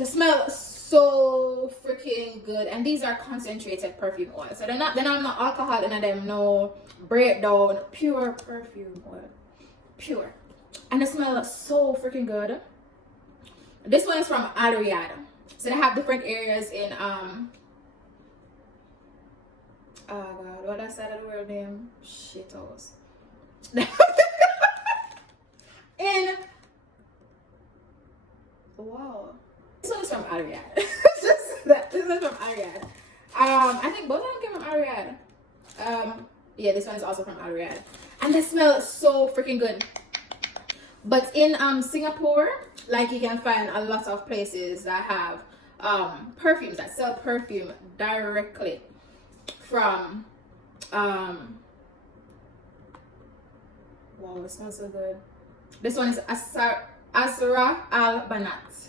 They smell so freaking good, and these are concentrated perfume oil, so they're not alcohol in them, no breakdown, pure perfume oil, pure, and they smell so freaking good. This one is from Ariad, so they have different areas in oh god, what that side of the world name? Shit house. In wow. This one is from Ariad. This one is from Ariad. I think both of them came from Ariad. Yeah, this one is also from Ariad. And they smell so freaking good. But in Singapore, like you can find a lot of places that have perfumes that sell perfume directly from wow, it smells so good. This one is Asra Al Banat.